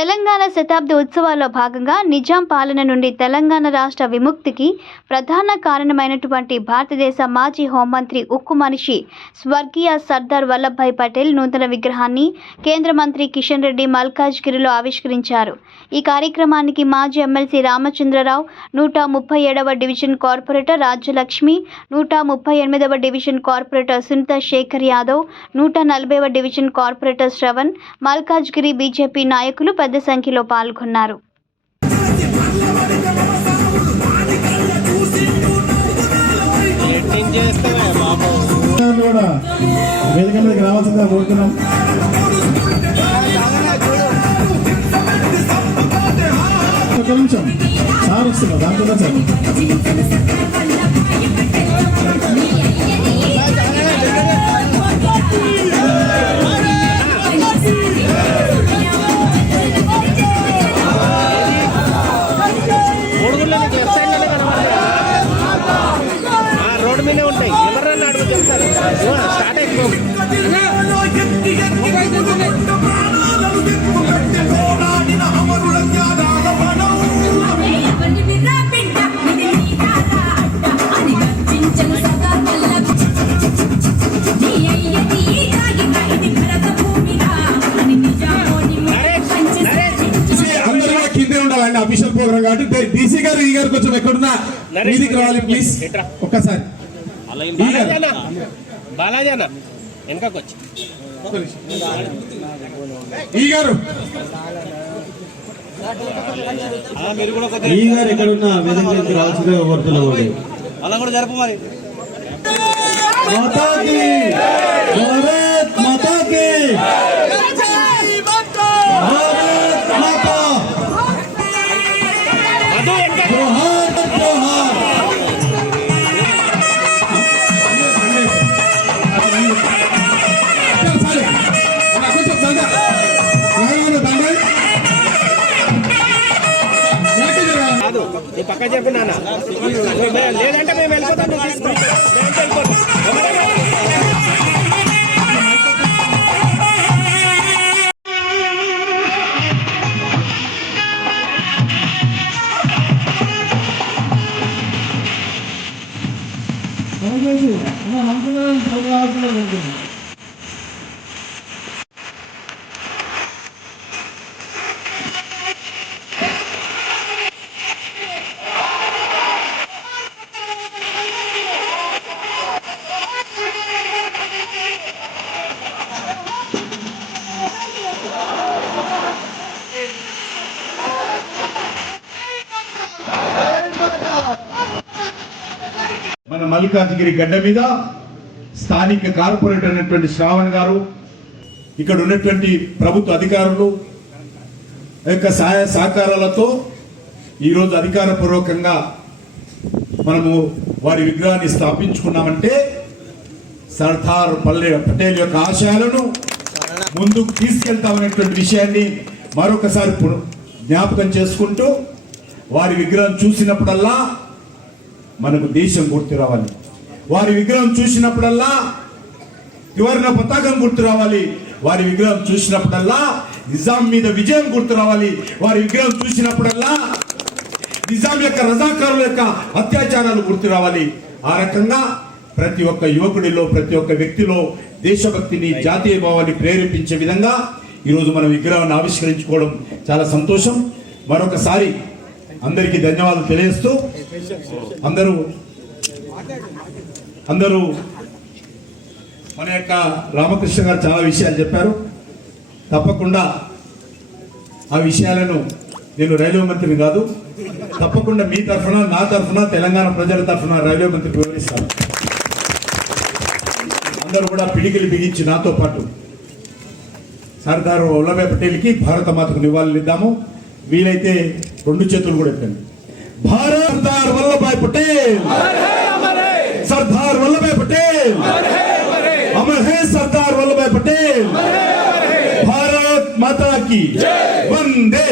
తెలంగాణ శతాబ్ది ఉత్సవాల్లో భాగంగా నిజాం పాలన నుండి తెలంగాణ రాష్ట్ర విముక్తికి ప్రధాన కారణమైనటువంటి భారతదేశ మాజీ హోంమంత్రి ఉక్కు మనిషి స్వర్గీయ సర్దార్ వల్లభాయ్ పటేల్ నూతన విగ్రహాన్ని కేంద్ర మంత్రి కిషన్ రెడ్డి మల్కాజ్గిరిలో ఆవిష్కరించారు. ఈ కార్యక్రమానికి మాజీ ఎమ్మెల్సీ రామచంద్రరావు, 137వ డివిజన్ కార్పొరేటర్ రాజ్యలక్ష్మి, 138వ డివిజన్ కార్పొరేటర్ సునీత శేఖర్ యాదవ్, 140వ division corporator Shravan, Malkajgiri BJP నాయకులు పెద్ద సంఖ్యలో పాల్గొన్నారు. రోడ్డు మీదే ఉంటాయి. ఎవరన్నా అడుగు చెప్తారు. స్టార్ట్ అయిపో అఫీషియల్ ప్రోగ్రామ్ కాబట్టి డీసీ గారు ఈ గారు కొంచెం ఎక్కడున్నా మీదికి రావాలి ప్లీజ్. ఒక్కసారి బాలాజీ అన్న వెనకకు వచ్చి ఈ గారు ఎక్కడున్నా వేదికకి రావాల్సిందే కోరుతున్నాము. అలా కూడా జరుపు మరి. మాతాకి భారత్ మాతాకి పక్క చెప్పి నాన్న లేదంటే మేము వెళ్ళిపోతాం. మన మల్కాజ్గిరి గడ్డ మీద స్థానిక కార్పొరేటర్ అయినటువంటి శ్రావణ్ గారు, ఇక్కడ ఉన్నటువంటి ప్రభుత్వ అధికారులు యొక్క సహాయ సహకారాలతో ఈరోజు అధికారపూర్వకంగా మనము వారి విగ్రహాన్ని స్థాపించుకున్నామంటే సర్దార్ పటేల్ యొక్క ఆశయాలను ముందుకు తీసుకెళ్తామనేటువంటి విషయాన్ని మరొకసారి జ్ఞాపకం చేసుకుంటూ వారి విగ్రహం చూసినప్పుడల్లా మనకు దేశం గుర్తు రావాలి. వారి విగ్రహం చూసినప్పుడల్లా త్రివర్ణ పతాకం గుర్తు రావాలి. వారి విగ్రహం చూసినప్పుడల్లా నిజాం మీద విజయం గుర్తు రావాలి. వారి విగ్రహం చూసినప్పుడల్లా నిజాం యొక్క రజాకారుల యొక్క అత్యాచారాలు గుర్తు రావాలి. ఆ రకంగా ప్రతి ఒక్క యువకుడిలో, ప్రతి ఒక్క వ్యక్తిలో దేశభక్తిని, జాతీయ భావాన్ని ప్రేరేపించే విధంగా ఈరోజు మనం విగ్రహాన్ని ఆవిష్కరించుకోవడం చాలా సంతోషం. మరొకసారి అందరికీ ధన్యవాదాలు తెలియజేస్తూ అందరూ మన యొక్క రామకృష్ణ గారు చాలా విషయాలు చెప్పారు. తప్పకుండా ఆ విషయాలను నేను రైల్వే మంత్రిని కాదు, తప్పకుండా మీ తరఫున, నా తరఫున, తెలంగాణ ప్రజల తరఫున రైల్వే మంత్రికి వివరిస్తాను. అందరూ కూడా పిడికిలి బిగించి నాతో పాటు సర్దార్ వల్లభాయ్ పటేల్కి భారత మాతకు నివాళులు ఇద్దాము. వీలైతే 2 చేతులు కూడా ఎత్తండి. భారత్ సర్దార్ వల్లభాయ్ పటేల్, సర్దార్ వల్లభాయ్ పటేల్, అమర్ హై సర్దార్ వల్లభాయ్ పటేల్. భారత్ మాతా की వందే.